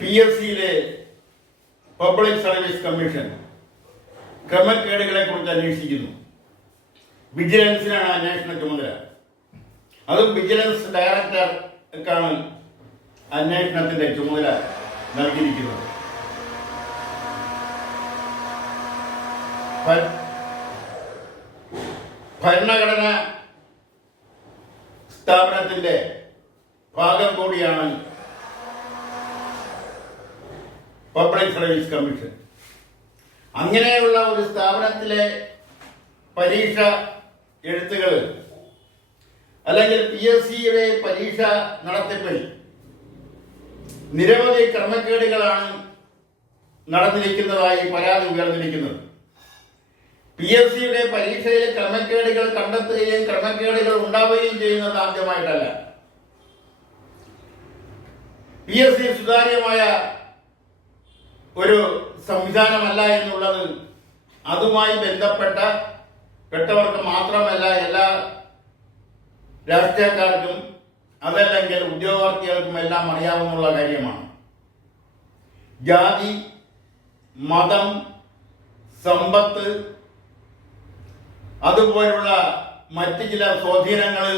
PSCയിലെ public service commission ക്രമക്കേടുകളെ കുറിച്ച് അന്വേഷിക്കുന്നു. വിജിലൻസിനാണ് അന്വേഷണ ചുമതല. അതും വിജിലൻസ് ഡയറക്ടർക്കാണ് അന്വേഷണത്തിന്റെ ചുമതല നൽകിയിരിക്കുന്നത്. ഭരണഘടന സ്ഥാപനത്തിന്റെ ഭാഗം കൂടിയാണ് പബ്ലിക് സർവീസ് കമ്മീഷൻ. അങ്ങനെയുള്ള ഒരു സ്ഥാപനത്തിലെ പരീക്ഷ എഴുത്തുകൾ അല്ലെങ്കിൽ PSCയുടെ പരീക്ഷ നടത്തിപ്പിൽ നിരവധി ക്രമക്കേടുകളാണ് നടന്നിരിക്കുന്നതായി പരാതി ഉയർന്നിരിക്കുന്നത്. PSCയുടെ പരീക്ഷയിൽ ക്രമക്കേടുകൾ കണ്ടെത്തുകയും ക്രമക്കേടുകൾ ഉണ്ടാവുകയും ചെയ്യുന്നത് ആദ്യമായിട്ടല്ല. PSC സുതാര്യമായ ഒരു സംവിധാനമല്ല എന്നുള്ളത് അതുമായി ബന്ധപ്പെട്ടവർക്ക് മാത്രമല്ല, എല്ലാ രാഷ്ട്രീയക്കാർക്കും അതല്ലെങ്കിൽ ഉദ്യോഗാർത്ഥികൾക്കും എല്ലാം അറിയാവുന്ന കാര്യമാണ്. ജാതി, മതം, സമ്പത്ത്, അതുപോലുള്ള മറ്റ് ചില സ്വാധീനങ്ങൾ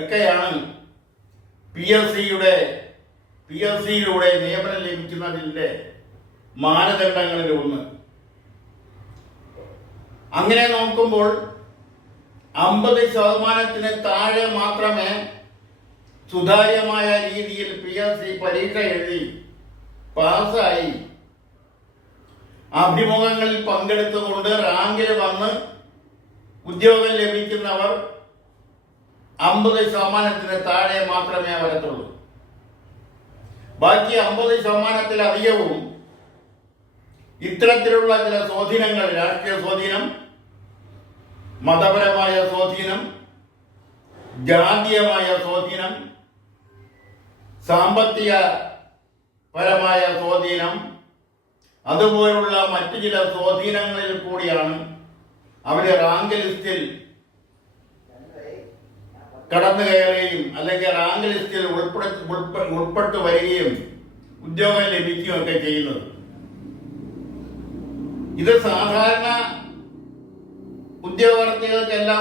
ഒക്കെയാണ് PSCയിലൂടെ നിയമനം ലഭിക്കുന്നതിൻ്റെ മാനദണ്ഡങ്ങളിൽ ഒന്ന്. അങ്ങനെ നോക്കുമ്പോൾ 50% താഴെ മാത്രമേ സുതാര്യമായ രീതിയിൽ PSC പരീക്ഷ എഴുതി പാസ്സായി അഭിമുഖങ്ങളിൽ പങ്കെടുത്തുകൊണ്ട് റാങ്കിൽ വന്ന് ഉദ്യോഗം ലഭിക്കുന്നവർ 50% താഴെ മാത്രമേ വരത്തുള്ളൂ. ബാക്കി 50%-ലധികവും ഇത്തരത്തിലുള്ള ചില സ്വാധീനങ്ങൾ, രാഷ്ട്രീയ സ്വാധീനം, മതപരമായ സ്വാധീനം, ജാതീയമായ സ്വാധീനം, സാമ്പത്തിക പരമായ സ്വാധീനം, അതുപോലുള്ള മറ്റു ചില സ്വാധീനങ്ങളിൽ കൂടിയാണ് അവരെ റാങ്ക് ലിസ്റ്റിൽ കടന്നു കയറുകയും അല്ലെങ്കിൽ റാങ്ക് ലിസ്റ്റിൽ ഉൾപ്പെട്ടു വരികയും ഉദ്യോഗം ലഭിക്കുകയും ഒക്കെ ചെയ്യുന്നത്. ഇത് സാധാരണ ഉദ്യോഗാർത്ഥികൾക്കെല്ലാം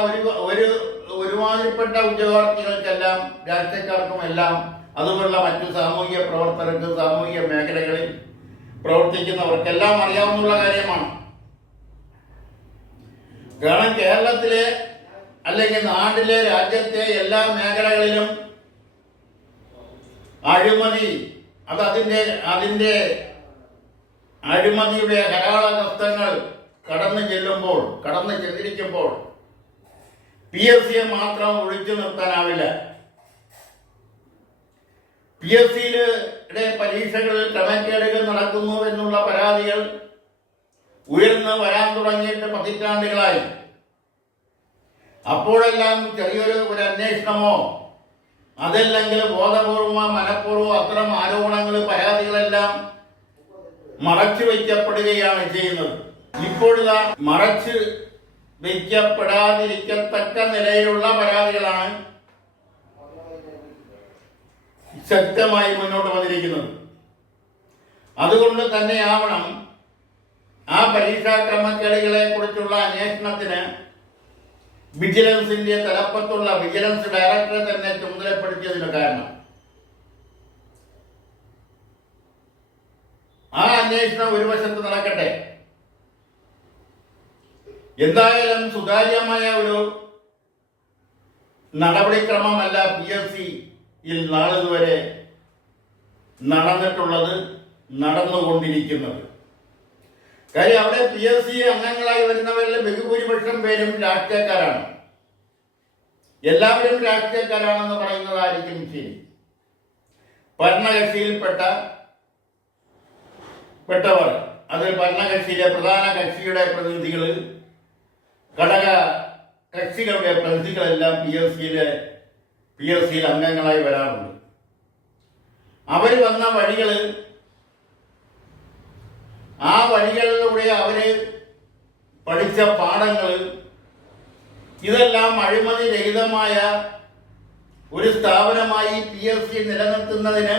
ഒരുമാതിരിപ്പെട്ട ഉദ്യോഗാർത്ഥികൾക്കെല്ലാം, രാഷ്ട്രീയക്കാർക്കും എല്ലാം, അതുപോലുള്ള മറ്റു സാമൂഹിക പ്രവർത്തകർക്ക്, സാമൂഹിക മേഖലകളിൽ പ്രവർത്തിക്കുന്നവർക്കെല്ലാം അറിയാവുന്ന കാര്യമാണ്. കാരണം കേരളത്തിലെ അല്ലെങ്കിൽ നാട്ടിലെ, രാജ്യത്തെ എല്ലാ മേഖലകളിലും അഴിമതി, അതിന്റെ അഴിമതിയുടെ കരാളഹസ്തങ്ങൾ കടന്നു ചെന്നിരിക്കുമ്പോൾ PSCയെ മാത്രം ഒഴിച്ചു നിർത്താനാവില്ല. PSCയുടെ പരീക്ഷകളിൽ ക്രമക്കേടുകൾ നടക്കുന്നു എന്നുള്ള പരാതികൾ ഉയർന്നു വരാൻ തുടങ്ങിയിട്ട് പതിറ്റാണ്ടുകളായി. അപ്പോഴെല്ലാം ചെറിയൊരു അന്വേഷണമോ അതല്ലെങ്കിൽ ബോധപൂർവമോ മനഃപൂർവ്വമോ അത്തരം ആരോപണങ്ങൾ, പരാതികളെല്ലാം മറച്ചു വയ്ക്കപ്പെടുകയാണ് ചെയ്യുന്നത്. ഇപ്പോഴിതാ മറച്ചു വയ്ക്കപ്പെടാതിരിക്കത്തക്ക നിലയിലുള്ള പരാതികളാണ് ശക്തമായി മുന്നോട്ട് വന്നിരിക്കുന്നത്. അതുകൊണ്ട് തന്നെയാവണം ആ പരീക്ഷാ ക്രമക്കേടുകളെ കുറിച്ചുള്ള അന്വേഷണത്തിന് വിജിലൻസിന്റെ തലപ്പത്തുള്ള വിജിലൻസ് ഡയറക്ടറെ തന്നെ ചുമതലപ്പെടുത്തിയതിന് കാരണം. ആ അന്വേഷണം ഒരു വശത്ത് നടക്കട്ടെ. എന്തായാലും സുതാര്യമായ ഒരു നടപടിക്രമമല്ല PSCയിൽ നാളിതുവരെ നടന്നുകൊണ്ടിരിക്കുന്നത്. കാര്യം അവിടെ PSC അംഗങ്ങളായി വരുന്നവരിൽ ബഹുഭൂരിപക്ഷം പേരും രാഷ്ട്രീയക്കാരാണ്. എല്ലാവരും രാഷ്ട്രീയക്കാരാണെന്ന് പറയുന്നതായിരിക്കും ശരി. ഭരണകക്ഷിയിൽപ്പെട്ടവർ, അതിൽ ഭരണകക്ഷിയിലെ പ്രധാന കക്ഷിയുടെ പ്രതിനിധികൾ, ഘടക കക്ഷികളുടെ പ്രതിനിധികളെല്ലാം PSCയിൽ അംഗങ്ങളായി വരാറുണ്ട്. അവർ വന്ന ആ വഴികളിലൂടെ അവര് പഠിച്ച പാഠങ്ങൾ, ഇതെല്ലാം അഴിമതി രഹിതമായ ഒരു സ്ഥാപനമായി PSC നിലനിർത്തുന്നതിന്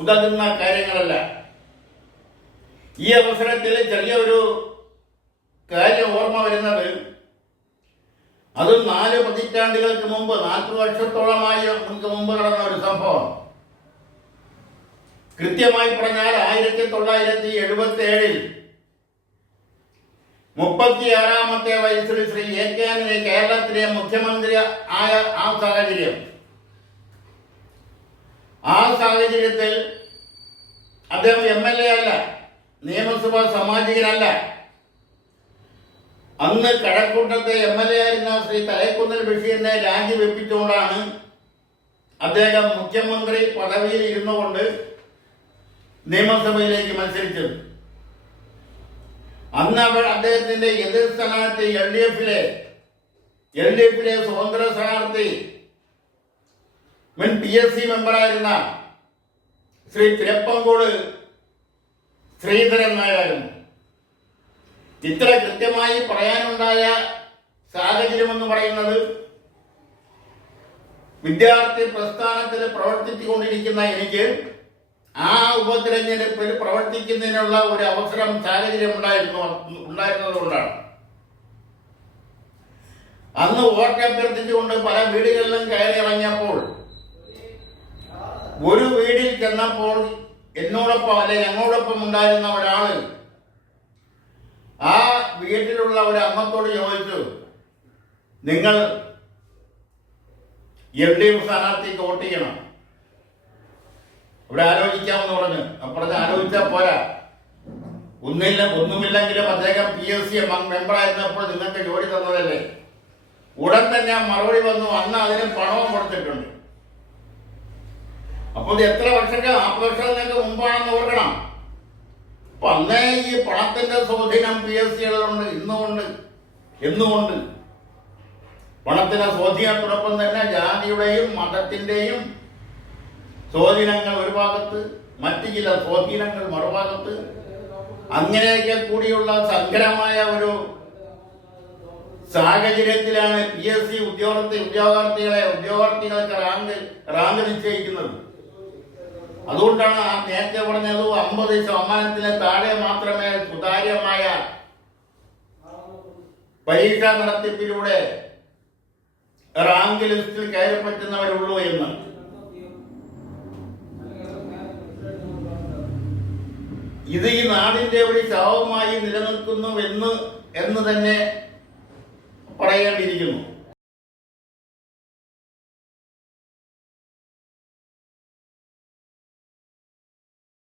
ഉതകുന്ന കാര്യങ്ങളല്ല. ഈ അവസരത്തിൽ ചെറിയൊരു കാര്യം ഓർമ്മ വരുന്നത്, അതും 4 പതിറ്റാണ്ടുകൾക്ക് മുമ്പ്, 40 വർഷത്തോളമായി മുമ്പ് നടന്ന ഒരു സംഭവം. കൃത്യമായി പറഞ്ഞാൽ 1977 36-ാമത്തെ വയസ്സിൽ ശ്രീ എ കെ ആന്റണി കേരളത്തിലെ മുഖ്യമന്ത്രി ആയ ആ സാഹചര്യത്തിൽ അദ്ദേഹം MLA അല്ല, നിയമസഭാ സാമാജികനല്ല. അന്ന് കഴക്കൂട്ടത്തെ MLA ആയിരുന്ന ശ്രീ തലൈക്കുന്നിൽ ബഷീറിനെ രാജിവെപ്പിച്ചുകൊണ്ടാണ് അദ്ദേഹം മുഖ്യമന്ത്രി പദവിയിൽ ഇരുന്നുകൊണ്ട് നിയമസഭയിലേക്ക് മത്സരിച്ചത്. അന്ന് അദ്ദേഹത്തിന്റെ എതിർ സ്ഥാനാർത്ഥി എൽ ഡി എഫിലെ സ്വതന്ത്ര സ്ഥാനാർത്ഥി മുൻ PSC മെമ്പറായിരുന്ന ശ്രീ തിരപ്പങ്കോട് ശ്രീധരൻ നായരായിരുന്നു. ഇത്ര കൃത്യമായി പറയാനുണ്ടായ സാഹചര്യമെന്ന് പറയുന്നത്, വിദ്യാർത്ഥി പ്രസ്ഥാനത്തിൽ പ്രവർത്തിച്ചുകൊണ്ടിരിക്കുന്ന എനിക്ക് ആ ഉപതെരഞ്ഞെടുപ്പിൽ പ്രവർത്തിക്കുന്നതിനുള്ള ഒരു അവസരം, സാഹചര്യം ഉണ്ടായിരുന്നതുകൊണ്ടാണ്. അന്ന് വോട്ട് അഭ്യർത്ഥിച്ചുകൊണ്ട് പല വീടുകളിലും കയറി ഇറങ്ങിയപ്പോൾ, ഒരു വീട്ടിൽ ചെന്നപ്പോൾ എന്നോടൊപ്പം അല്ലെ ഞങ്ങളോടൊപ്പം ഉണ്ടായിരുന്ന ഒരാള് ആ വീട്ടിലുള്ള ഒരു അംഗത്തോട് ചോദിച്ചു, നിങ്ങൾ LDF സ്ഥാനാർത്ഥിക്ക് വോട്ട് ചെയ്യണം, ഇവിടെ ആലോചിക്കാമെന്ന് പറഞ്ഞു. അപ്പുറത്ത് ആലോചിച്ചാൽ പോരാ, ഒന്നുമില്ലെങ്കിലും അദ്ദേഹം PSC മെമ്പറായിരുന്നപ്പോൾ നിങ്ങൾക്ക് ജോലി തന്നതല്ലേ. ഉടൻ തന്നെ മറുപടി വന്നു, അന്ന് അതിന് പണവും കൊടുത്തിട്ടുണ്ട്. അപ്പോൾ എത്ര വർഷങ്ങൾക്ക് 40 വർഷങ്ങൾക്ക് മുമ്പാണെന്ന് ഓർക്കണം. അപ്പൊ അന്നേ ഈ പണത്തിന്റെ സ്വാധീനം PSCകളിലുണ്ട്, എന്നുകൊണ്ട് പണത്തിന്റെ സ്വാധീനത്തോടൊപ്പം തന്നെ ജാതിയുടെയും മതത്തിന്റെയും സ്വാധീനങ്ങൾ ഒരു ഭാഗത്ത്, മറ്റു ചില സ്വാധീനങ്ങൾ മറുഭാഗത്ത്, അങ്ങനെയൊക്കെ കൂടിയുള്ള സങ്കരമായ ഒരു സാഹചര്യത്തിലാണ് PSC ഉദ്യോഗാർത്ഥികൾക്ക് റാങ്ക് നിശ്ചയിക്കുന്നത്. അതുകൊണ്ടാണ് ആ നേരത്തെ പറഞ്ഞത് 50% താഴെ മാത്രമേ സുതാര്യമായ പരീക്ഷാ നടത്തിപ്പിലൂടെ റാങ്ക് ലിസ്റ്റിൽ കയറി പറ്റുന്നവരുള്ളൂ എന്ന്. ഇത് ഈ നാടിന്റെ ഒരു ശവമായി നിലനിൽക്കുന്നു എന്ന് തന്നെ പറയേണ്ടിയിരിക്കുന്നു.